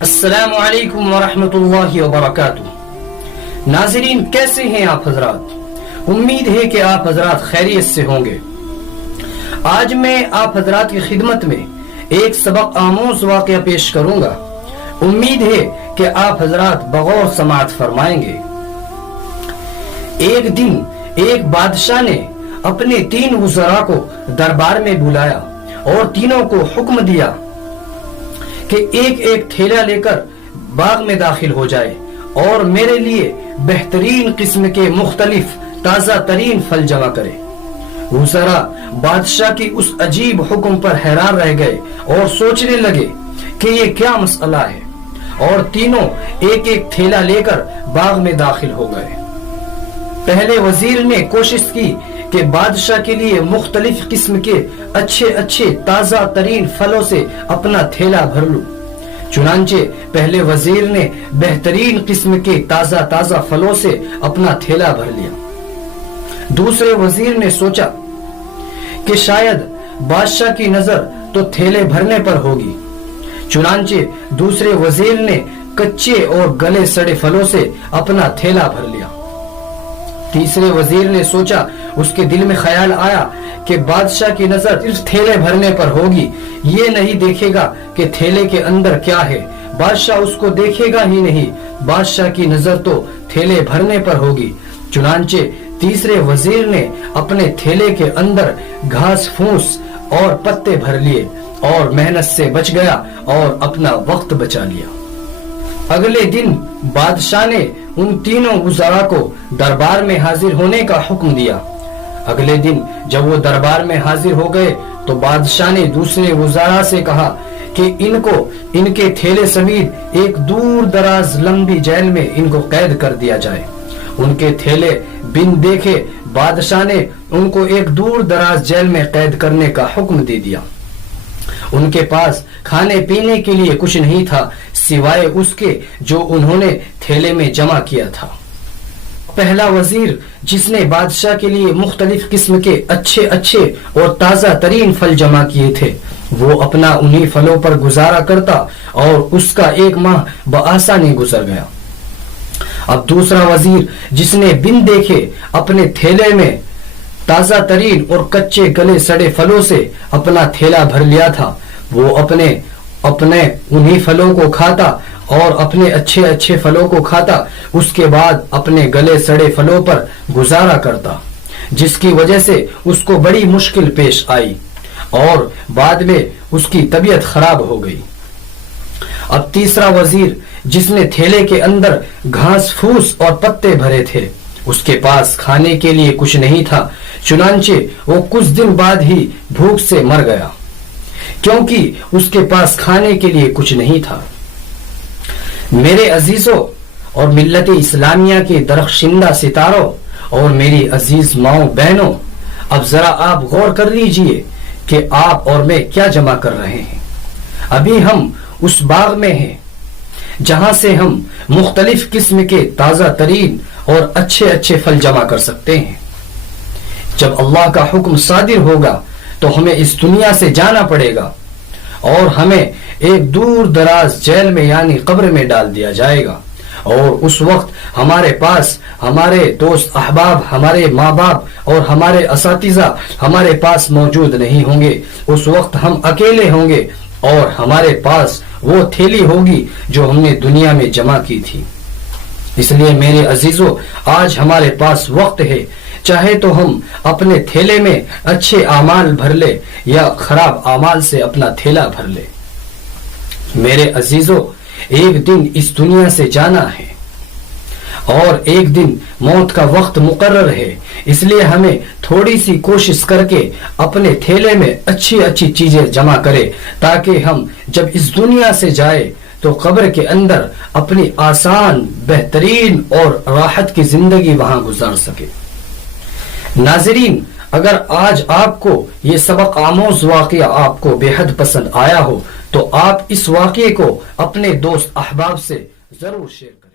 السلام علیکم ورحمۃ اللہ وبرکاتہ۔ ناظرین، کیسے ہیں آپ حضرات؟ امید ہے کہ آپ حضرات خیریت سے ہوں گے۔ آج میں آپ حضرات کی خدمت میں ایک سبق آموز واقعہ پیش کروں گا۔ امید ہے کہ آپ حضرات بغور سماعت فرمائیں گے۔ ایک دن ایک بادشاہ نے اپنے 3 وزراء کو دربار میں بلایا اور تینوں کو حکم دیا کہ ایک ایک تھیلا لے کر باغ میں داخل ہو جائے اور میرے لیے بہترین قسم کے مختلف تازہ ترین پھل جمع کرے۔ وزراء بادشاہ کی اس عجیب حکم پر حیران رہ گئے اور سوچنے لگے کہ یہ کیا مسئلہ ہے، اور تینوں ایک ایک تھیلا لے کر باغ میں داخل ہو گئے۔ پہلے وزیر نے کوشش کی کہ بادشاہ کے لیے مختلف قسم کے اچھے تازہ ترین پھلوں سے اپنا تھیلا بھر لوں۔ چنانچہ پہلے وزیر نے بہترین قسم کے تازہ پھلوں سے اپنا تھیلا بھر لیا۔ دوسرے وزیر نے سوچا کہ شاید بادشاہ کی نظر تو تھیلے بھرنے پر ہوگی، چنانچہ دوسرے وزیر نے کچے اور گلے سڑے پھلوں سے اپنا تھیلا بھر لیا۔ تیسرے وزیر نے سوچا، اس کے دل میں خیال آیا کہ بادشاہ کی نظر صرف تھیلے بھرنے پر ہوگی، یہ نہیں دیکھے گا کہ تھیلے کے اندر کیا ہے، بادشاہ اس کو دیکھے گا ہی نہیں، بادشاہ کی نظر تو تھیلے بھرنے پر ہوگی۔ چنانچہ تیسرے وزیر نے اپنے تھیلے کے اندر گھاس پھوس اور پتے بھر لیے اور محنت سے بچ گیا اور اپنا وقت بچا لیا۔ اگلے دن بادشاہ نے ان تینوں وزراء کو دربار میں حاضر ہونے کا حکم دیا۔ اگلے دن جب وہ دربار میں حاضر ہو گئے تو بادشاہ نے دوسرے وزراء سے کہا کہ ان کو ان کے تھیلے سمیت ایک دور دراز لمبی جیل میں ان کو قید کر دیا جائے۔ ان کے تھیلے بن دیکھے بادشاہ نے ان کو ایک دور دراز جیل میں قید کرنے کا حکم دے دیا۔ ان کے پاس کھانے پینے کے لیے کچھ نہیں تھا سوائے اس کے جو انہوں نے تھیلے میں جمع کیا تھا۔ پہلا وزیر، جس نے بادشاہ کے لیے مختلف قسم کے اچھے اور تازہ ترین پھل جمع کیے تھے، وہ اپنا انہی پھلوں پر گزارا کرتا اور اس کا 1 ماہ بآسانی گزر گیا۔ اب دوسرا وزیر، جس نے بن دیکھے اپنے تھیلے میں تازہ ترین اور کچے گلے سڑے پھلوں سے اپنا تھیلا بھر لیا تھا، وہ اپنے انہی پھلوں کو کھاتا اور اپنے اچھے پھلوں کو کھاتا، اس کے بعد اپنے گلے سڑے پھلوں پر گزارا کرتا، جس کی وجہ سے اس کو بڑی مشکل پیش آئی اور بعد میں اس کی طبیعت خراب ہو گئی۔ اب تیسرا وزیر، جس نے تھیلے کے اندر گھاس پھوس اور پتے بھرے تھے، اس کے پاس کھانے کے لیے کچھ نہیں تھا، چنانچہ وہ کچھ دن بعد ہی بھوک سے مر گیا، کیونکہ اس کے پاس کھانے کے لیے کچھ نہیں تھا۔ میرے عزیزوں اور ملت اسلامیہ کے درخشندہ ستاروں اور میری عزیز ماؤں بہنوں، اب ذرا آپ غور کر لیجئے کہ آپ اور میں کیا جمع کر رہے ہیں۔ ابھی ہم اس باغ میں ہیں جہاں سے ہم مختلف قسم کے تازہ ترین اور اچھے پھل جمع کر سکتے ہیں۔ جب اللہ کا حکم صادر ہوگا تو ہمیں اس دنیا سے جانا پڑے گا اور ہمیں ایک دور دراز جیل میں یعنی قبر میں ڈال دیا جائے گا، اور اس وقت ہمارے پاس ہمارے دوست احباب، ہمارے ماں باپ اور ہمارے اساتذہ ہمارے پاس موجود نہیں ہوں گے۔ اس وقت ہم اکیلے ہوں گے اور ہمارے پاس وہ تھیلی ہوگی جو ہم نے دنیا میں جمع کی تھی۔ اس لیے میرے عزیزوں، آج ہمارے پاس وقت ہے، چاہے تو ہم اپنے تھیلے میں اچھے اعمال بھر لے یا خراب اعمال سے اپنا تھیلا بھر لے۔ میرے عزیزوں، ایک دن اس دنیا سے جانا ہے اور ایک دن موت کا وقت مقرر ہے، اس لیے ہمیں تھوڑی سی کوشش کر کے اپنے تھیلے میں اچھی چیزیں جمع کرے، تاکہ ہم جب اس دنیا سے جائے تو قبر کے اندر اپنی آسان، بہترین اور راحت کی زندگی وہاں گزار سکے۔ ناظرین، اگر آج آپ کو یہ سبق آموز واقعہ آپ کو بے حد پسند آیا ہو تو آپ اس واقعے کو اپنے دوست احباب سے ضرور شیئر کریں۔